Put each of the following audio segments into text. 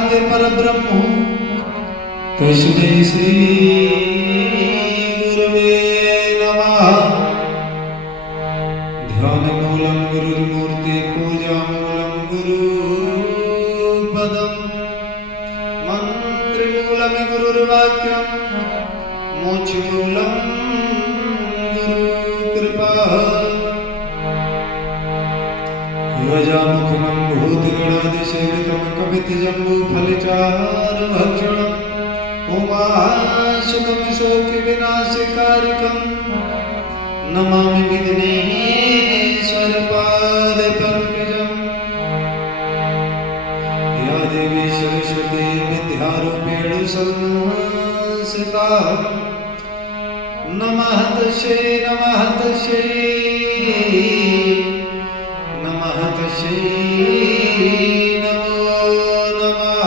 साक्षात परब्रह्म हूँ, तस्मै श्री गुरुवे नमः। ध्यान मूलम गुरुर्मूर्ति, पूजा मूलम गुरुपदम, मंत्र मूलम गुरुर्वाक्यम, मोक्ष मूलम गुरुकृपा। गजामुखनं भूतगणादिसेवितं कपितजम्बूफलचारुभक्षणम्, उमासुतं शोकविनाशकारिकं नमामि विघ्नेश्वरपादपङ्कजम्। या देवी सरस्वती विद्यारूपेण संस्थिता, नमः तस्यै नमः तस्यै नमः तस्यै नमो नमः।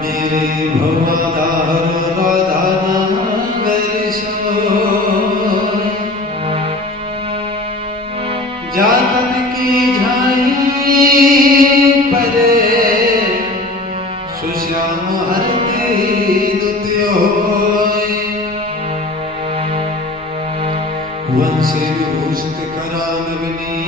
मेरे भवदाहर राधा नगर सोय, जातन की झाई परे, सुश्याम हरते दुत्योय। वंशे विभूषित करानवनीरिदाभा,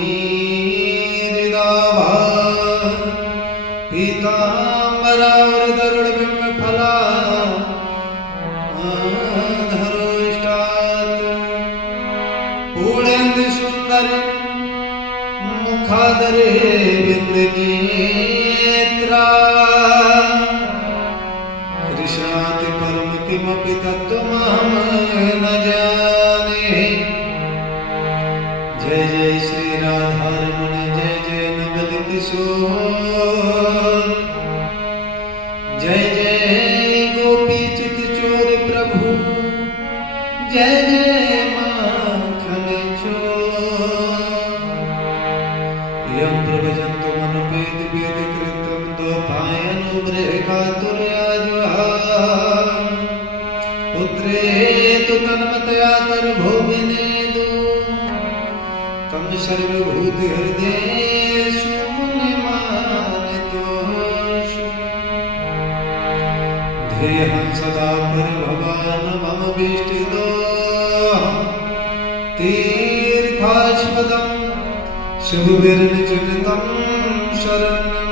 पीताम्बरा वरदरुण बिंब फला धरोष्टात्। पूर्णेन्दु सुंदर मुखादरे बिंदनेत्रा, कृष्णाति परम किमपि तत्त्वमहं न जाने। जय जय श्री राधारमण, जय जय नवल किशोर, जय जय गोपी चित चोर प्रभु, जय जय माखन चोर। यं प्रभजन्तु मनुपेद वेद कृतं दोपायनुग्रहकातुर्याजुहा, पुत्रेतु तन्मतया तर्भुविनेदु, तम सर्वभूत हृदयेषु मुनिमानतोषु। ध्येयं सदा परिभवान् मम भीष्टदोहं, तीर्थास्पदं शुभविरनिचिन्तं शरण्यं।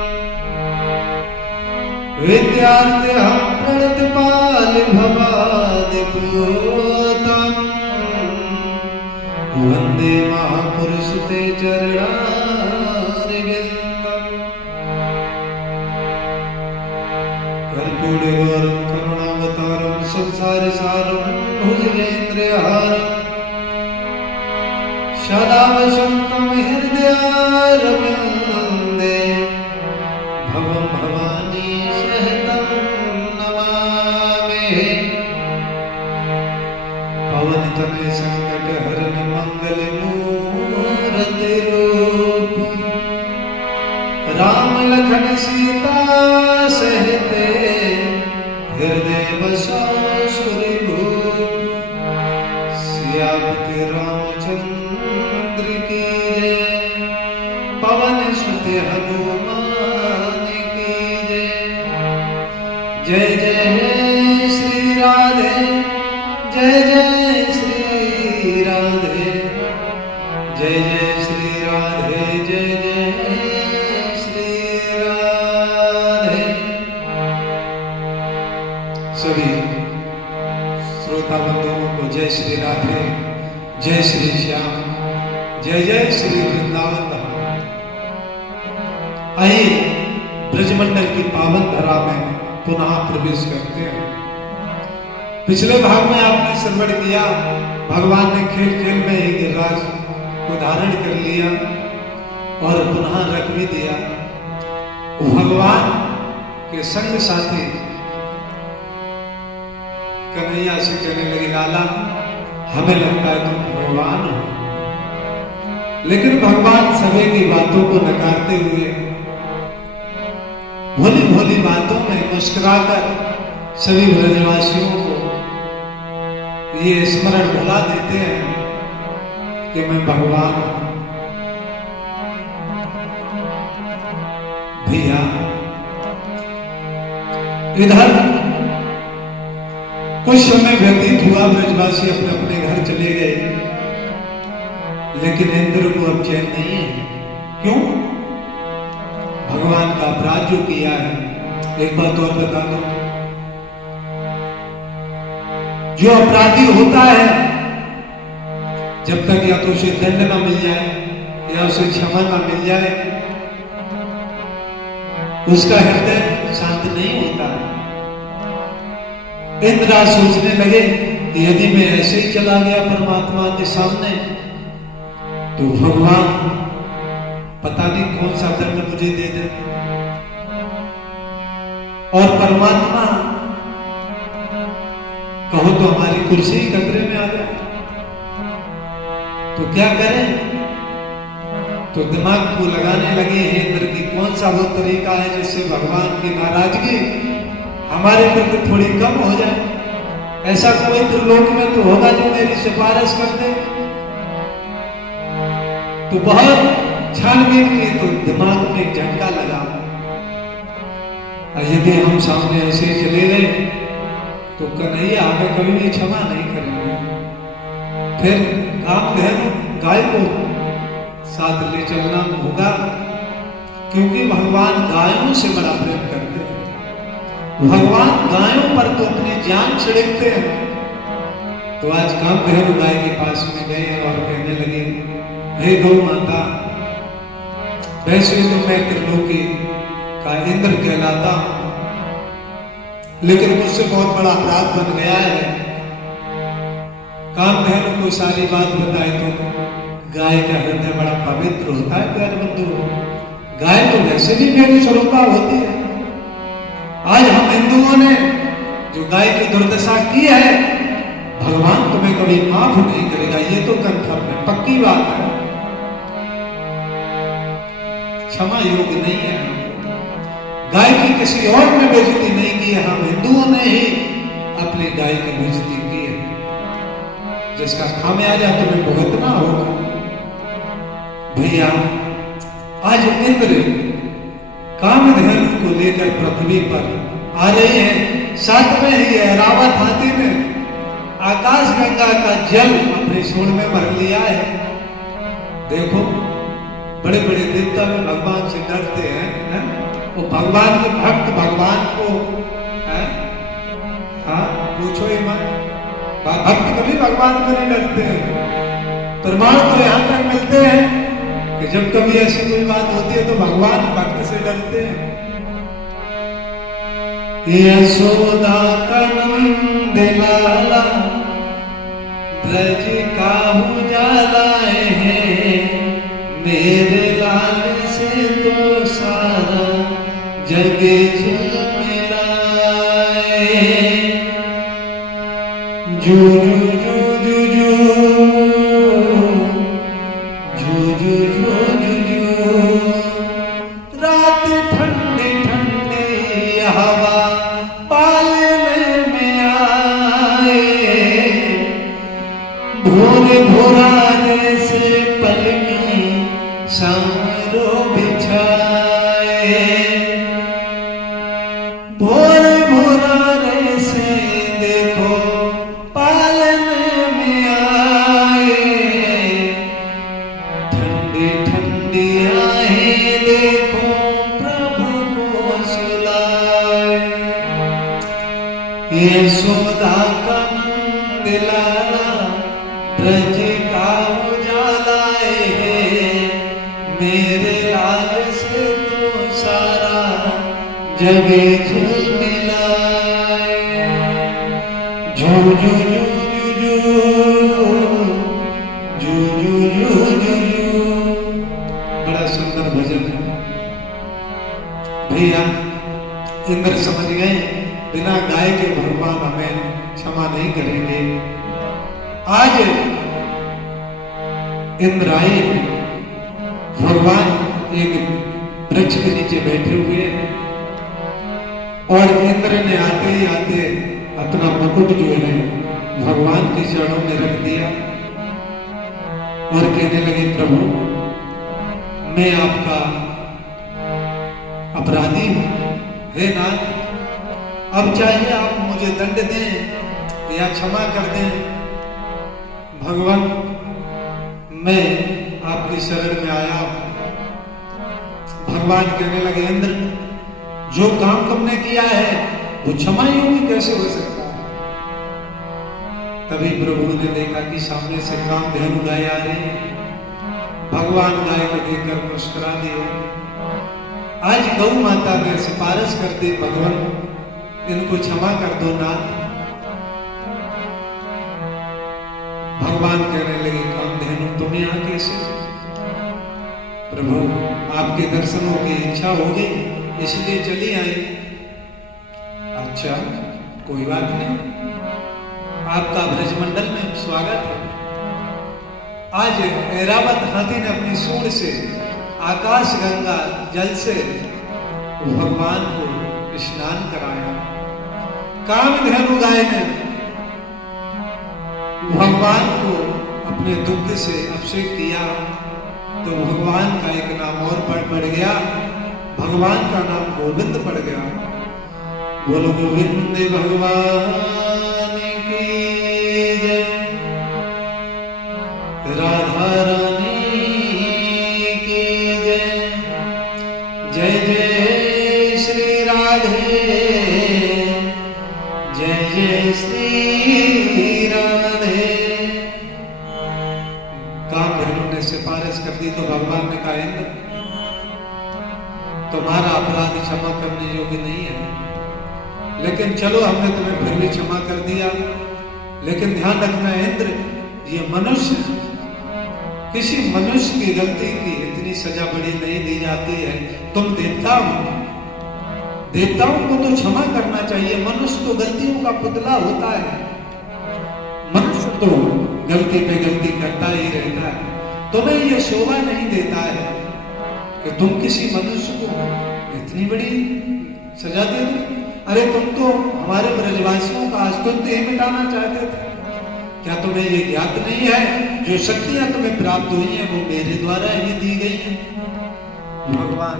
विद्यार्थ्यहं प्रणतपालभवादिपूतं, वन्दे महापुरुष ते चरणारविन्दम्। कर्पूरगौरं करुणावतारं संसारसारं भुजगेन्द्रहारं, सदा वसन्तं हृदयारविन्दे, भवं भवानी सहितं नमामि। पवनतनय संकटहरण मंगल मूर्ति रूप, राम लखन सीता सहित हृदय बसा सुरभूप। सियापति रामचंद्र की जय, पवन सुत हनुमान की जय। जय जय श्री राधे, जय जय श्री राधे, जय जय श्री राधे, जय जय श्री राधे। सभी श्रोता बंधुओं को जय श्री राधे, जय श्री श्याम, जय जय श्री वृंदावन धाम। आइए ब्रजमंडल की पावन धरा में पुनः प्रवेश करते हैं। पिछले भाग में आपने श्रवण किया, भगवान ने खेल खेल में एक गिरिराज को धारण कर लिया और पुनः रख भी दिया। भगवान के संग साथी कन्हैया से कहने लगे, लाला हमें लगता है तुम भगवान हो। लेकिन भगवान सभी की बातों को नकारते हुए भोली भोली बातों में मुस्कुराकर सभी ब्रजवासियों को ये स्मरण भुला देते हैं कि मैं भगवान हूं। भैया इधर कुछ समय व्यतीत हुआ, ब्रजवासी अपने अपने घर चले गए, लेकिन इंद्र को अब चैन नहीं है। क्यों? भगवान का अपराध जो किया है। एक बात और बता दो, जो अपराधी होता है जब तक या तो उसे दंड ना मिल जाए या उसे क्षमा ना मिल जाए, उसका हृदय शांत नहीं होता है। इंद्र सोचने लगे कि यदि मैं ऐसे ही चला गया परमात्मा के सामने तो भगवान पता नहीं कौन सा दंड मुझे दे दे, और परमात्मा कहो तो हमारी कुर्सी ही खतरे में आ जाए, तो क्या करें? तो दिमाग को लगाने लगे हैं इंद्र की कौन सा वो तरीका है जिससे भगवान की नाराजगी हमारे प्रति थोड़ी कम हो जाए। ऐसा कोई त्रिलोक में तो होगा जो मेरी सिफारिश कर दे। तो बहुत छानबीन की, तो दिमाग में झटका लगा, यदि हम सामने ऐसे चले गए तो कन्हैया हमें कभी भी क्षमा नहीं करेंगे। फिर कामधेनु गाय को साथ ले चलना होगा, क्योंकि भगवान गायों से बड़ा प्रेम करते हैं। भगवान गायों पर तो अपनी जान छिड़कते हैं। तो आज कामधेनु गाय के पास में गए और कहने लगे, हे गौ माता, वैसे तो मैं त्रिलोकी का इंद्र कहलाता हूं, लेकिन मुझसे बहुत बड़ा अपराध बन गया है। कामधेनु को सारी बात बताए तो गाय का हृदय बड़ा पवित्र होता है। प्यारे बंधु, गाय तो वैसे भी मेरी स्वरूपा होती है। आज हम हिंदुओं ने जो गाय की दुर्दशा की है, भगवान तुम्हें कभी माफ नहीं करेगा, ये तो कंफर्म है, पक्की बात है। क्षमा योग्य नहीं है। गाय की किसी और ने बेइज्जती नहीं की है, हम हिंदुओं ने ही अपनी गाय की बेइज्जती की है, जिसका खामियाजा तुम्हें भुगतना होगा। भैया आज इंद्र कामधेनु को लेकर पृथ्वी पर आ रहे हैं। साथ में ही ऐरावत हाथी ने आकाश गंगा का जल अपने सूंड में भर लिया है। देखो, बड़े बड़े देवता में भगवान से डरते हैं, वो भगवान के भक्त भगवान को पूछो ही मत, भक्त कभी भगवान को नहीं डरते हैं। प्रमाण तो यहां तक मिलते हैं कि जब कभी ऐसी कोई बात होती है तो भगवान भक्त से डरते हैं। यशोदा का नंद लाला ब्रज काहू जालाए हैं, मेरे लाल से तो सारा जग मिलाए। जू जू जू जू यशोदा का नंद लाला ब्रज का उजालाए हैं, मेरे लाल से तो सारा जग झिलमिलाए। जू जू जू जू जू जू जू जू जू। बड़ा सुंदर भजन है भैया। इंद्र समझ गए बिना गाय के भगवान हमें क्षमा नहीं करेंगे। आज इंद्र आए, भगवान एक वृक्ष के नीचे बैठे हुए हैं और इंद्र ने आते ही आते अपना मुकुट जो है भगवान के चरणों में रख दिया और कहने लगे, प्रभु मैं आपका अपराधी हूं, हे नाथ अब चाहिए आप मुझे दंड दें या क्षमा कर दें। भगवान मैं आपकी शरण में आया हूं। भगवान कहने लगे इंद्र जो काम तुमने किया है वो क्षमा योग्य कैसे हो सकता है। तभी प्रभु ने देखा कि सामने से कामधेनु गाय आ रही है। भगवान गाय को देखकर मुस्कुरा दिए। आज गौ माता ने सिफारिश कर दी भगवान इनको क्षमा कर दो नाथ। भगवान कहने लगे कामधेनु तुम यहाँ कैसे। प्रभु आपके दर्शनों की इच्छा हो गई इसलिए चली आई। अच्छा कोई बात नहीं, आपका ब्रजमंडल में स्वागत है। आज ऐरावत हाथी ने अपनी सूंड से आकाश गंगा जल से भगवान को स्नान कराया। कामधेनु गाय ने भगवान को अपने दुग्ध से अभिषेक किया तो भगवान का एक नाम और बढ़ गया। भगवान का नाम गोविंद पड़ गया। बोलो गोविंद भगवान की जय, राधा रानी की जय, जय जय श्री राधे, जय जय श्री राधे। कामधेनु ने सिफारिश कर दी तो भगवान ने कहा इंद्र तुम्हारा अपराध क्षमा करने योग्य नहीं है, लेकिन चलो हमने तुम्हें फिर भी क्षमा कर दिया। लेकिन ध्यान रखना इंद्र ये मनुष्य, किसी मनुष्य की गलती की इतनी सजा बड़ी नहीं दी जाती है। तुम देवता हो, देवताओं को तो क्षमा करना चाहिए। मनुष्य तो गलतियों का पुतला होता है। मनुष्य तो गलती पे गलती करता ही रहता है। तुम्हें यह शोभा नहीं देता है कि तुम किसी मनुष्य को इतनी बड़ी सजा दे दो। अरे तुम तो हमारे ब्रजवासियों का अस्तित्व ही मिटाना चाहते थे। क्या तुम्हें ये ज्ञात नहीं है जो शक्तियां तुम्हें प्राप्त हुई हैं वो मेरे द्वारा ही दी गई हैं। भगवान